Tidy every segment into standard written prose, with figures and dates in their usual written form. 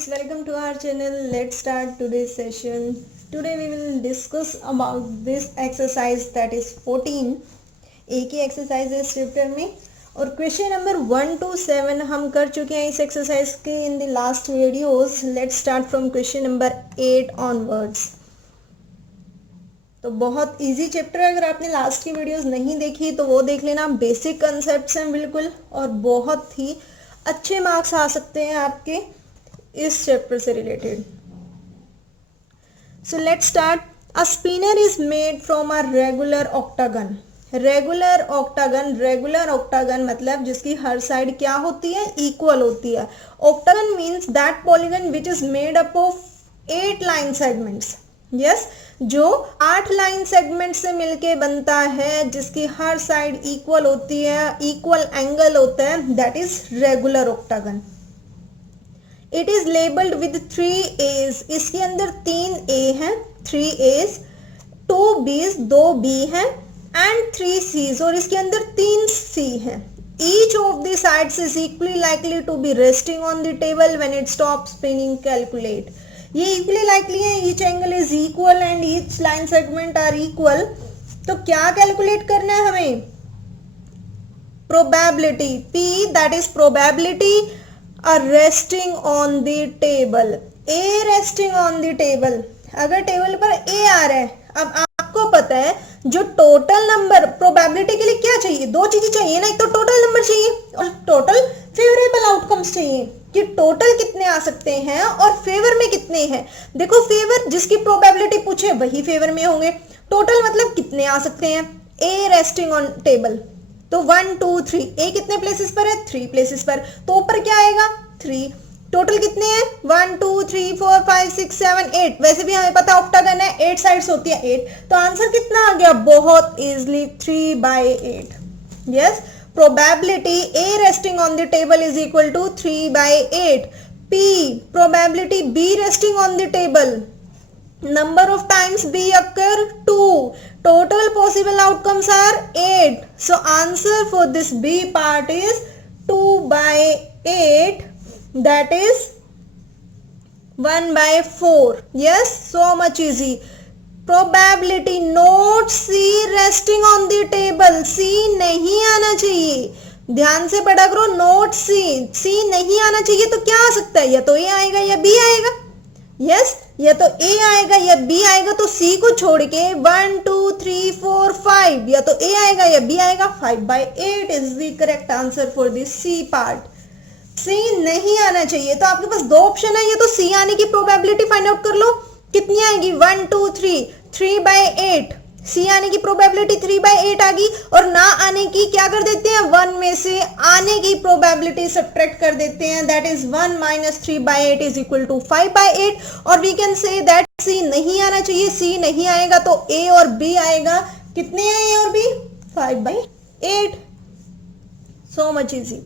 friends, welcome to our channel. Let's start today's session. Today we will discuss about this exercise that is 14. एक ही exercise है इस chapter में और question number 1 to 7 हम कर चुके हैं इस एक्सरसाइज के in the last videos. Let's start from question number 8 onwards. तो बहुत इजी चैप्टर है. अगर आपने लास्ट की वीडियोस नहीं देखी तो वो देख लेना. बेसिक कंसेप्ट्स हैं बिल्कुल और बहुत ही अच्छे मार्क्स आ सकते हैं आपके इस चैप्टर से related. So let's start. A spinner is made from a regular octagon. Regular octagon मतलब जिसकी हर साइड क्या होती है, इक्वल होती है. Octagon means that polygon which is made up of 8 line segments. Yes, जो 8 लाइन सेगमेंट से मिलके बनता है, जिसकी हर साइड इक्वल होती है, इक्वल एंगल होता है, that is regular octagon. It is labelled with 3 A's. इसके अंदर 3 A हैं, 3 A's, 2 B's, 2 B हैं एंड 3 C's और इसके अंदर 3 C हैं. Each of the sides is equally likely to be resting on the table when it stops spinning. Calculate. ये equally likely है, each angle is equal and each line segment are equal. तो क्या calculate करना है हमें? Probability. P, that is probability resting on the table. A resting on the table. अगर table पर A आ रहा है, अब आपको पता है जो टोटल नंबर, प्रोबेबिलिटी के लिए क्या चाहिए? 2 चीजें चाहिए ना. एक तो टोटल नंबर चाहिए और टोटल फेवरेबल आउटकम्स चाहिए कि टोटल कितने आ सकते हैं और फेवर में कितने हैं. देखो, फेवर जिसकी प्रोबेबिलिटी पूछे वही फेवर में होंगे. टोटल मतलब कितने आ सकते हैं. ए रेस्टिंग ऑन टेबल, तो 1 2 3. ए कितने प्लेसेस पर है? 3 प्लेसेस पर. तो ऊपर क्या आएगा? 3. टोटल कितने हैं? 1 2 3 4 5 6 7 8. वैसे भी हमें पता ऑक्टागन है, 8 साइड्स होती है 8. तो आंसर कितना आ गया? बहुत easily 3/8. Yes, probability A resting on the table is equal to 3/8. P, probability B resting on the table, number of times B occur 2. Total possible outcomes are 8. So answer for this B part is 2/8. That is 1/4. Yes, so much easy. Probability not C resting on the table. C नहीं आना चाहिए. ध्यान से पढ़ा करो. Note C. C नहीं आना चाहिए तो क्या आ सकता है? या तो A आएगा या B आएगा. यस, या तो A आएगा या B आएगा. तो C को छोड़ के 1 2 3 4 5, या तो A आएगा या B आएगा. 5/8 is the correct answer for the C part. C नहीं आना चाहिए. तो आपके पास 2 ऑप्शन है. या तो C आने की प्रोबेबिलिटी फाइंड आउट कर लो. कितनी आएगी? 1 2 3. 3/8. C आने की प्रोबेबिलिटी 3/8 आ गई और ना आने की क्या कर देते हैं? 1 में से आने की प्रोबेबिलिटी सब्ट्रैक्ट कर देते हैं. That is 1 - 3/8 is equal to 5/8. और we can say that C नहीं आना चाहिए. C नहीं आएगा तो A और B आएगा. कितने हैं A और B? 5/8. So much easy.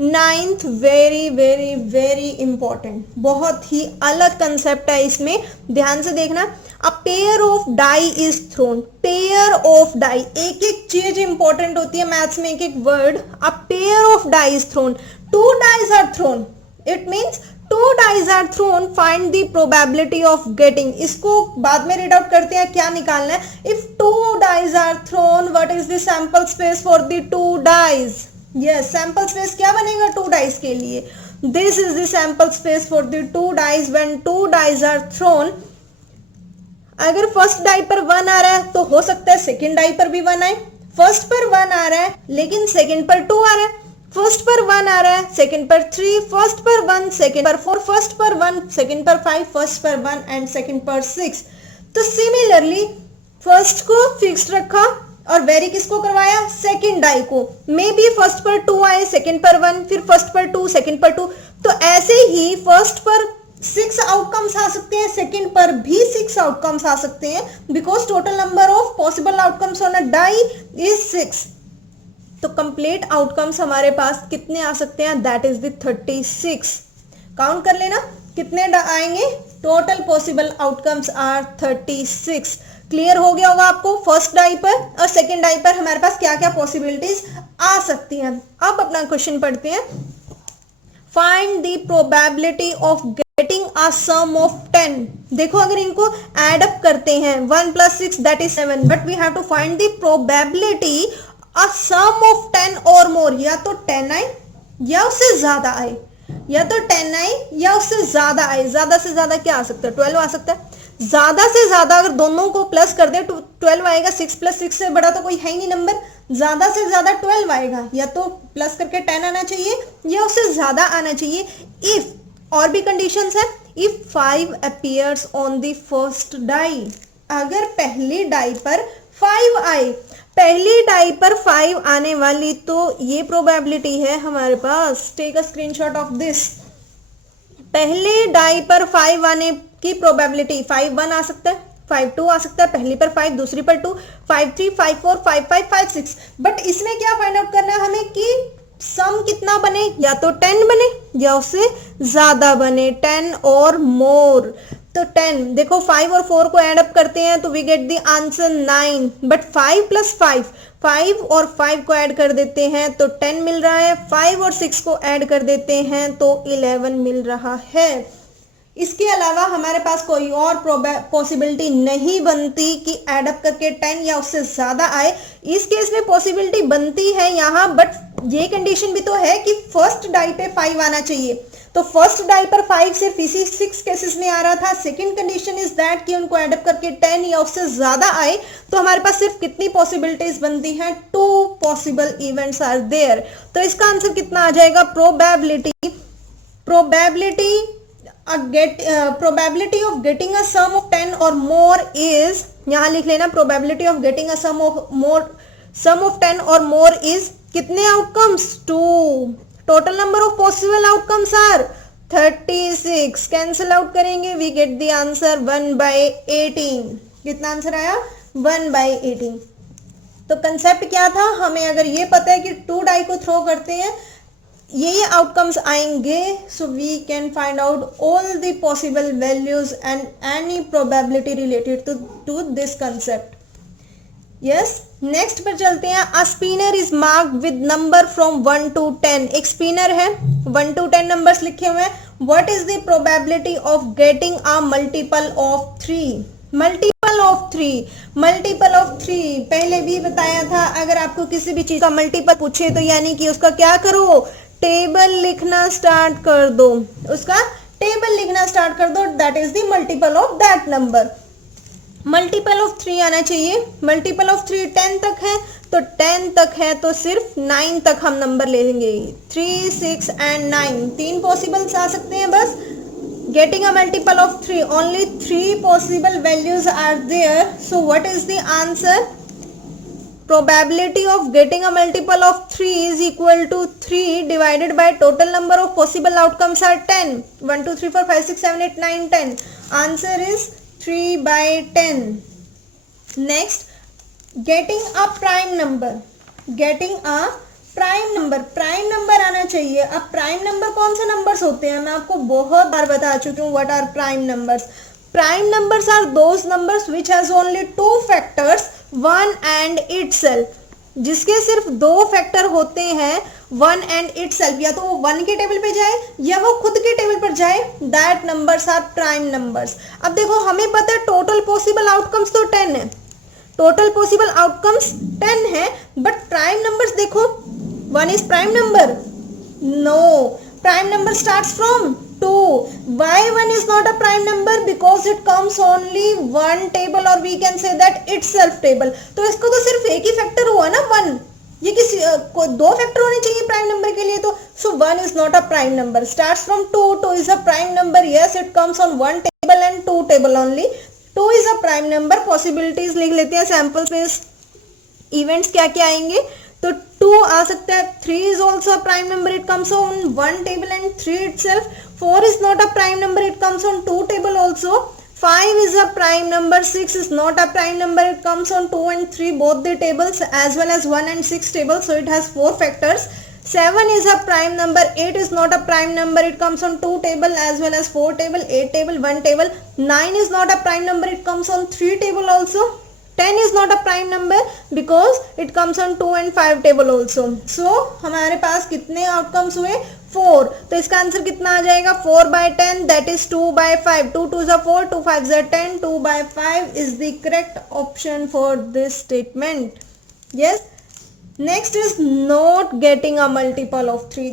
9th very very very important. बहुत ही अलग कंसेप्ट है इसमें. ध्यान से देखना. A pair of die is thrown. Pair of die, एक एक चीज इंपॉर्टेंट होती है मैथ्स में, एक एक word. A pair of die is thrown. 2 dies are thrown. It means 2 dies are thrown. Find the probability of getting. इसको बाद में रीड आउट करते हैं क्या निकालना है. If 2 dies are thrown, what is the sample space for the 2 dies? Yes, sample space क्या बनेगा 2 डाइज के लिए? This is the sample space for the 2 dies when 2 dies are thrown. अगर फर्स्ट डाई पर 1 आ रहा है तो हो सकता है सेकंड डाई पर भी 1 आए. फर्स्ट पर 1 आ रहा है लेकिन सेकंड पर 2 आ रहा है. फर्स्ट पर 1 आ रहा है, सेकंड पर 3, फर्स्ट पर 1, सेकंड पर 4, फर्स्ट पर 1, सेकंड पर 5, फर्स्ट पर 1 एंड सेकंड पर 6. तो सिमिलरली फर्स्ट को फिक्स्ड रखा और वेरी किसको करवाया? सेकंड डाई को. मे बी फर्स्ट पर 2 आए, सेकंड पर 1, फिर फर्स्ट पर 2, सेकंड पर 2. तो ऐसे ही फर्स्ट पर 6 आउटकम्स आ सकते हैं, सेकंड पर भी 6 आउटकम्स आ सकते हैं, because total number of possible outcomes on a die is 6. तो कंप्लीट आउटकम्स हमारे पास कितने आ सकते हैं? That is the 36. काउंट कर लेना कितने आएंगे. Total possible outcomes are 36. Clear हो गया होगा आपको. फर्स्ट डाई पर और सेकंड डाई पर हमारे पास क्या क्या पॉसिबिलिटीज आ सकती हैं. अब अपना क्वेश्चन पढ़ते हैं. Find the probability of getting a sum of 10. देखो अगर इनको एड अप करते हैं 1 plus 6 that is 7, but we have to find the probability a sum of 10 or more. या तो 10 आए या उससे ज्यादा आए, या तो 10 आए या उससे ज्यादा आए. ज्यादा से ज्यादा क्या आ सकता है? 12 आ सकता है. ज्यादा से ज्यादा अगर दोनों को प्लस कर दे तो 12 आएगा. 6 plus 6 से बड़ा तो कोई है ही नहीं नंबर. ज्यादा से ज्यादा 12 आएगा, या तो प्लस करके 10 आना चाहिए या उससे ज्यादा आना चाहिए. इफ, और भी कंडीशंस है. If 5 appears on the first die, अगर पहली डाई पर 5 आए, पहली डाई पर 5 आने वाली, तो ये प्रोबेबिलिटी है हमारे पास. Take a screenshot of this. पहले डाई पर 5 आने की प्रोबेबिलिटी 5 1 आ सकता है, 5 2 आ सकता है. पहली पर 5, दूसरी पर 2, 5 3, 5 4, 5 5, 5 6. बट इसमें क्या फाइंड आउट करना है हमें कि सम कितना बने, या तो 10 बने या उससे ज्यादा बने, 10 और मोर. तो 10, देखो 5 और 4 को ऐड अप करते हैं तो we get the answer 9. But 5 plus 5, 5 और 5 को ऐड कर देते हैं तो 10 मिल रहा है. 5 और 6 को ऐड कर देते हैं तो 11 मिल रहा है. इसके अलावा हमारे पास कोई और पॉसिबिलिटी नहीं बनती कि ऐड अप करके 10 या उससे ज्यादा आए. इस केस में पॉसिबिलिटी बनती है यहाँ, बट ये कंडीशन भी तो है कि फर्स्ट डाई पे 5 आना चाहिए. तो फर्स्ट डाई पर 5 सिर्फ इसी 6 केसेस में आ रहा था. सेकंड कंडीशन इज दैट कि उनको ऐड अप करके 10 या उससे ज्यादा आए. तो हमारे पास सिर्फ कितनी पॉसिबिलिटीज बनती हैं? 2 पॉसिबल इवेंट्स आर देयर. तो इसका आंसर कितना आ जाएगा? probability of getting a sum of 10 or more is, यहां लिख लेना, probability of getting a sum of 10 or more is कितने outcomes? 2. Total number of possible outcomes are 36. Cancel out करेंगे, वी गेट द आंसर 1/18. कितना answer आया? 1/18. तो concept क्या था? हमें अगर ये पता है कि 2 डाई को थ्रो करते हैं ये आउटकम्स आएंगे, so we can find out all the possible values and any probability related to this concept. Yes, next पर चलते हैं. A spinner is marked with number from 1 to 10. एक स्पिनर है, 1 to 10 नंबर्स लिखे हुए हैं. What is the probability of getting a multiple of 3? Multiple of 3 पहले भी बताया था. अगर आपको किसी भी चीज का मल्टीपल पूछे तो यानी कि उसका क्या करो? टेबल लिखना स्टार्ट कर दो. उसका टेबल लिखना स्टार्ट कर दो. That is the multiple of that number. Multiple of 3 आना चाहिए. मल्टीपल ऑफ 3 10 तक है, तो 10 तक है तो सिर्फ 9 तक हम नंबर ले लेंगे. 3, 6 एंड 9 3 पॉसिबल्स आ सकते हैं बस. Getting a multiple of 3, only 3 पॉसिबल values are there. So what is the answer? Probability of getting a multiple of 3 is equal to 3 divided by total number of possible outcomes are 10. 1 2 3 4 5 6 7 8 9 10. Answer is 3/10. Next, getting a prime number. Prime number आना चाहिए. अब prime number कौन से numbers होते हैं? मैं आपको बहुत बार बता चुकी हूँ what are prime numbers. Prime numbers are those numbers which has only 2 factors, 1 and itself. जिसके सिर्फ 2 फैक्टर होते हैं, 1 and itself. या तो वो 1 के टेबल पे जाए या वो खुद के टेबल पर जाए. That numbers are prime numbers. अब देखो हमें पता है टोटल पॉसिबल आउटकम्स तो 10 है. टोटल पॉसिबल आउटकम्स 10 है, बट प्राइम नंबर्स देखो 1 is prime number? No. Prime number starts from 2. Why 1 is not a prime number? Because it comes only one table, or we can say that itself table. तो इसको तो सिर्फ एक ही factor हुआ ना 1. ये किसी को 2 फैक्टर होने चाहिए प्राइम नंबर के लिए. तो so 1 is not a prime number. Starts from 2. 2 is a prime number. Yes, it comes on 1 table and 2 table only. 2 is a prime number. Possibilities लिख लेते हैं सैंपल में. इवेंट्स क्या क्या आएंगे? तो 2 आ सकता है. 3 is also a prime number. It comes on 1 table and 3 itself. 4 is not a prime number. It comes on 2 table also. 5 is a prime number. 6 is not a prime number. It comes on 2 and 3 both the tables, as well as 1 and 6 tables. So it has 4 factors. 7 is a prime number. 8 is not a prime number. It comes on 2 table as well as 4 table, 8 table, 1 table. 9 is not a prime number. It comes on 3 table also. 10 is not a prime number because it comes on 2 and 5 table also. So हमारे पास कितने outcomes हुए 4. तो इसका answer कितना आ जाएगा 4 by 10 that is 2 by 5. 2 2 is 4, 2 5 is 10, 2 by 5 is the correct option for this statement. Yes. Next is not getting a multiple of 2.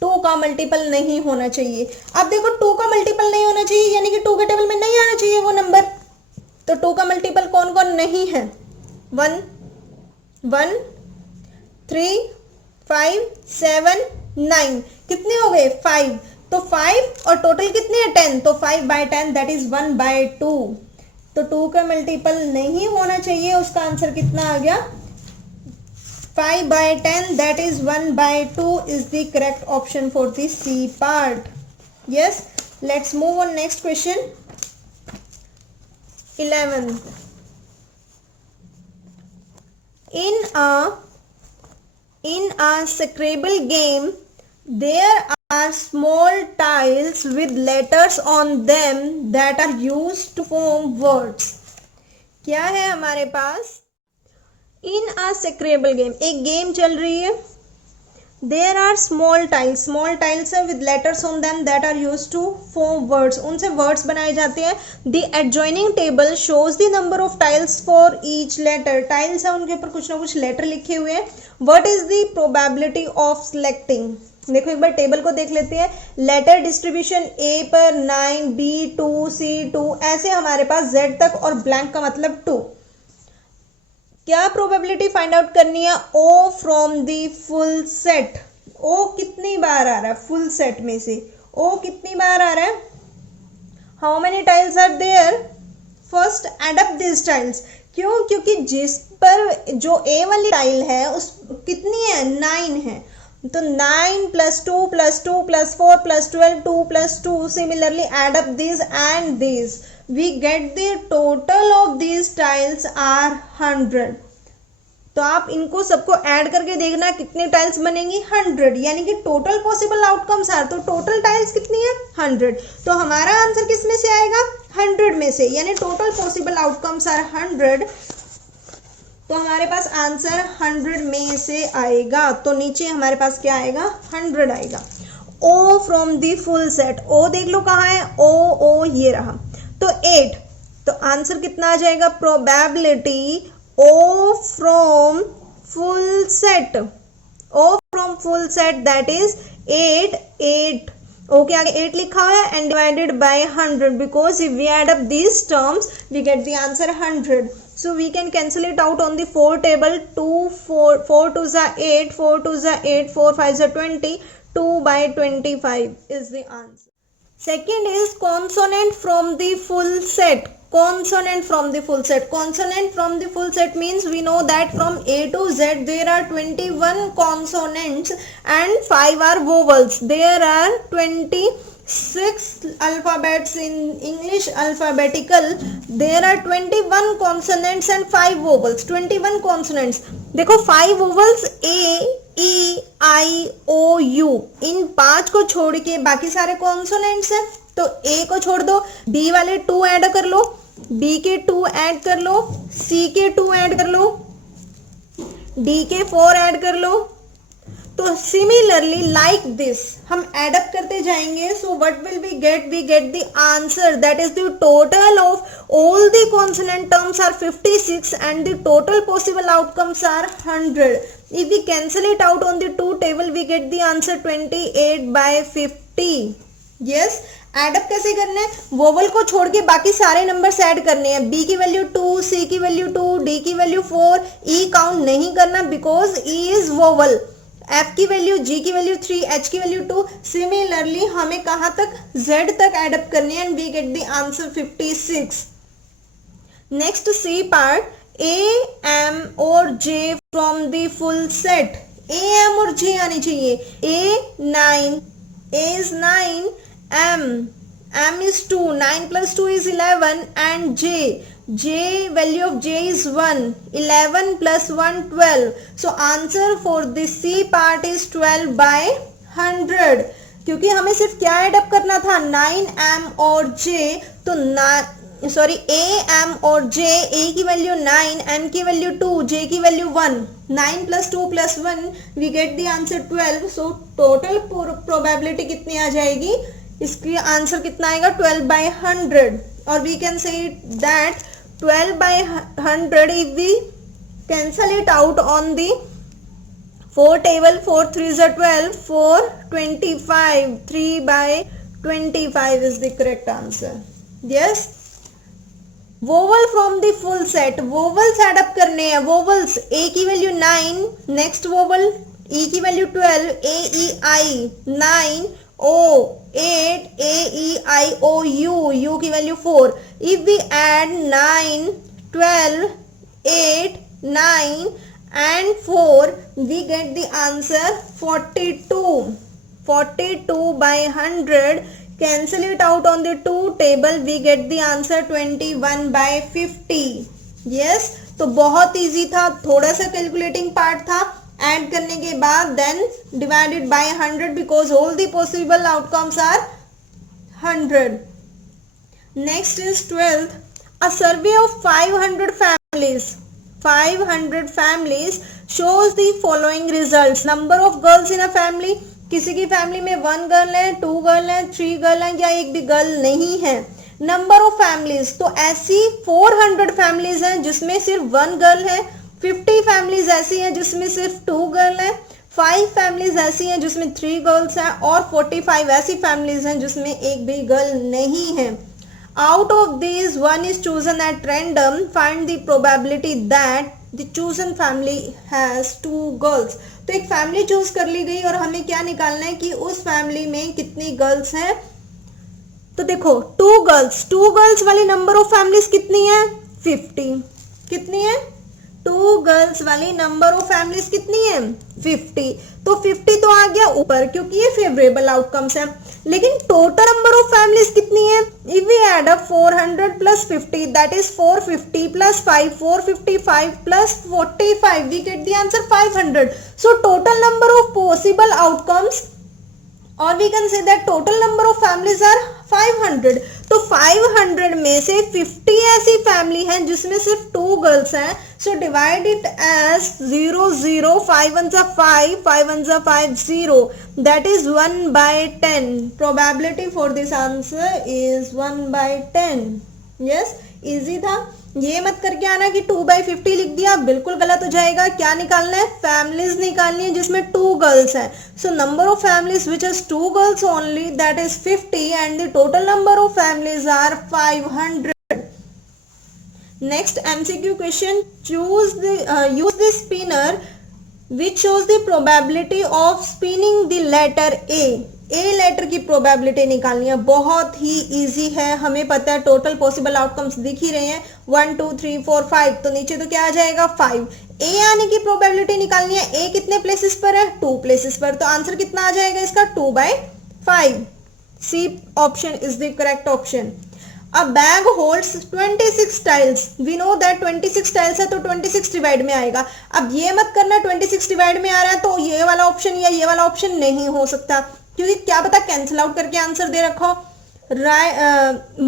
2 का multiple नहीं होना चाहिए. अब देखो 2 का मल्टीपल नहीं होना चाहिए यानी कि 2 के टेबल में नहीं आना चाहिए वो नंबर. तो 2 का मल्टीपल कौन कौन नहीं है 1 1 3 5 7 9. कितने हो गए 5. तो 5 और टोटल कितने हैं 10. तो 5 by 10 that is 1 by 2. तो 2 का मल्टीपल नहीं होना चाहिए. उसका आंसर कितना आ गया 5 by 10 that is 1 by 2 is the correct option for the C part. Yes, let's move on next question. 11. In a Scrabble game there are small tiles with letters on them that are used to form words. क्या है हमारे पास इन अ स्क्रैबल game. एक game चल रही है. There are small tiles है with letters on them that are used to form words. उनसे words बनाए जाते हैं. The adjoining table shows the number of tiles for each letter. Tiles है उनके ऊपर कुछ ना कुछ लेटर लिखे हुए हैं. What is the probability of selecting. देखो एक बार टेबल को देख लेते हैं. लेटर डिस्ट्रीब्यूशन ए पर 9, बी 2, सी 2 ऐसे हमारे पास जेड तक और ब्लैंक का मतलब 2. क्या प्रोबेबिलिटी फाइंड आउट करनी है ओ फ्रॉम द फुल सेट. ओ कितनी बार आ रहा है फुल सेट में से. ओ कितनी बार आ रहा है. How many tiles are there. First add up this tiles. क्यों. क्योंकि जिस पर जो ए वाली टाइल है उस कितनी है 9 है. तो 9 plus 2 plus 2 plus 4 plus 12 2 plus 2. Similarly add up these and these. We get the total of these tiles are 100. तो आप इनको सबको ऐड करके देखना कितने टाइल्स बनेंगी 100. यानी कि टोटल पॉसिबल आउटकम्स आर. तो टोटल टाइल्स कितनी है 100. तो हमारा आंसर किस में से आएगा 100 में से. यानी टोटल पॉसिबल आउटकम्स आर 100. तो हमारे पास आंसर 100 में से आएगा. तो नीचे हमारे पास क्या आएगा 100 आएगा. ओ फ्रॉम द फुल सेट. ओ देख लो कहाँ है. ओ ये रहा. तो 8. तो आंसर कितना आ जाएगा probability O from full set. O from full set that is 8. Okay आगे 8 लिखा हुआ है and divided by 100 because if we add up these terms we get the answer 100. So we can cancel it out on the 4 table. 4 2s are 8, 4 2s are 8, 4 5s are 20. 2 by 25 is the answer. Second is consonant from the full set. Consonant from the full set. Consonant from the full set means we know that from A to Z there are 21 consonants and 5 are vowels. There are 26 alphabets in English alphabetical. There are 21 consonants and 5 vowels. 21 consonants. देखो 5 vowels A, E, I, O, U. इन 5 को छोड़ के बाकी सारे consonants हैं. तो A को छोड़ दो. B वाले 2 ऐड कर लो. B के 2 ऐड कर लो. C के 2 ऐड कर लो. D के 4 ऐड कर लो. तो सिमिलरली लाइक दिस हम एड अप करते जाएंगे. So what will we get the answer that is the total of all the consonant terms are 56 and the total possible outcomes are 100. If we cancel it out on the 2 table we get the answer 28 by 50. Yes add up कैसे करना है. Vowel को छोड़ के बाकी सारे numbers add करने हैं. बी की वैल्यू 2, सी की वैल्यू 2, डी की वैल्यू 4. ई काउंट नहीं करना because E is vowel. F की वैल्यू, G की वैल्यू 3, H की वैल्यू 2. सिमिलरली हमें कहाँ तक Z तक एड अप करनी है and we get the answer 56. Next C part. A, M और J from the full set. A, M और J आनी चाहिए. A 9, A is 9, M is 2, 9 plus 2 is 11 and J value of J is 1, 11 plus 1 12. So answer for the C part is 12 by 100. क्योंकि हमें सिर्फ क्या add up करना था 9, M और J. तो सॉरी ए एम और जे, ए की वैल्यू 9, एम की वैल्यू 2, जे की value 1, 9 + 2 + 1 we get the answer 12. So total probability कितनी आ जाएगी, इसकी आंसर कितना आएगा 12/100. और we can say that 12/100 if we cancel it out on the 4 table, 4 3s are 12, 4 25, 3/25 is the correct answer. Yes. Vowel from the full set, vowels add up करने हैं. Vowels ए की वैल्यू 9, नेक्स्ट वोवल ई की value 12, A E I 9, O 8, A E I O U, U की value 4. If we add 9, 12, 8, 9 and 4 we get the answer 42. 42/100. Cancel it out on the 2 table, we get the answer 21/50. Yes, तो बहुत easy था, थोड़ा सा calculating part था. Add करने के बाद then divided by 100 because all the possible outcomes are 100. Next is 12th. A survey of 500 families. 500 families shows the following results. Number of girls in a family. किसी की family में 1 girl है, 2 girl है, 3 girl है या एक भी girl नहीं है. नंबर ऑफ फैमिलीज, तो ऐसी 400 फैमिलीज हैं जिसमें सिर्फ 1 गर्ल है. 50 फैमिलीज ऐसी हैं जिसमें सिर्फ 2 गर्ल है. 5 फैमिलीज ऐसी हैं जिसमें 3 गर्ल्स हैं और 45 ऐसी फैमिलीज हैं जिसमें एक भी गर्ल नहीं है. Out of these, one is chosen at random. Find the probability that the chosen family has 2 girls. तो एक फैमिली चूज कर ली गई और हमें क्या निकालना है कि उस फैमिली में कितनी गर्ल्स हैं. तो देखो 2 गर्ल्स वाली नंबर ऑफ फैमिलीज कितनी है 50. कितनी है 2 गर्ल्स वाली नंबर ऑफ फैमिलीज कितनी है 50. तो 50 तो आ गया ऊपर क्योंकि ये फेवरेबल आउटकम्स है. लेकिन टोटल नंबर ऑफ फैमिलीज कितनी है. If we add up 400 + 50 that is 450 + 5, 455 + 45 we get the answer 500. So total number of possible outcomes और we can say that total number of families are 500. तो 500 में से 50 ऐसी family हैं जिसमें सिर्फ 2 गर्ल्स हैं. So divide it as 0 0, 5 1 5, 5 1 5, 0. That is 1/10. Probability for this answer is 1/10. Yes, easy था. ये मत करके आना कि 2/50 लिख दिया, बिल्कुल गलत हो जाएगा. क्या निकालना है फैमिलीज निकालनी है जिसमें 2 गर्ल्स हैं. So number of families which is 2 girls only that is 50 and the total number of families are 500. Next MCQ question. Use the spinner which shows the probability of spinning the letter A. A letter की probability निकालनी है. बहुत ही easy है, हमें पता है total possible outcomes दिख ही रहे हैं 1 2 3 4 5. तो नीचे तो क्या आ जाएगा 5. ए आने की प्रोबेबिलिटी निकालनी है. ए कितने प्लेसेस पर है 2 प्लेसेस पर. तो आंसर कितना आ जाएगा इसका 2/5. C option is the correct option. A bag holds 26 tiles. We know that 26 tiles है तो 26 डिवाइड में आएगा. अब ये मत करना 26 डिवाइड में आ रहा है तो ये वाला ऑप्शन या ये वाला ऑप्शन नहीं हो सकता क्योंकि क्या पता कैंसिल आउट करके आंसर दे रखो.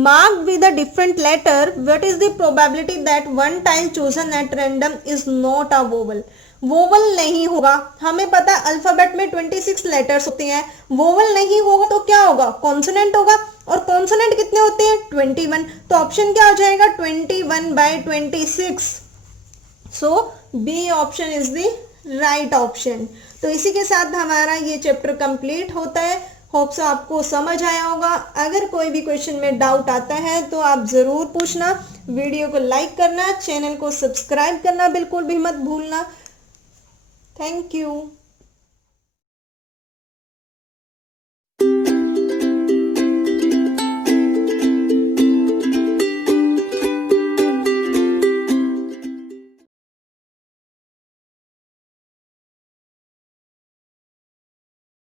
Marked with a different letter. What is the probability that one tile chosen at random is not a vowel? Vowel नहीं होगा. हमें पता है अल्फाबेट में 26 लेटर्स होते हैं. वोवल नहीं होगा तो क्या होगा कॉन्सोनेंट होगा. और कॉन्सोनेंट कितने होते हैं 21. तो ऑप्शन क्या हो जाएगा 21/26. So B option is the right option. तो इसी के साथ हमारा ये चैप्टर कंप्लीट होता है. होप सो आपको समझ आया होगा. अगर कोई भी क्वेश्चन में डाउट आता है तो आप जरूर पूछना. वीडियो को लाइक करना, चैनल को सब्सक्राइब करना बिल्कुल भी मत भूलना. Thank you.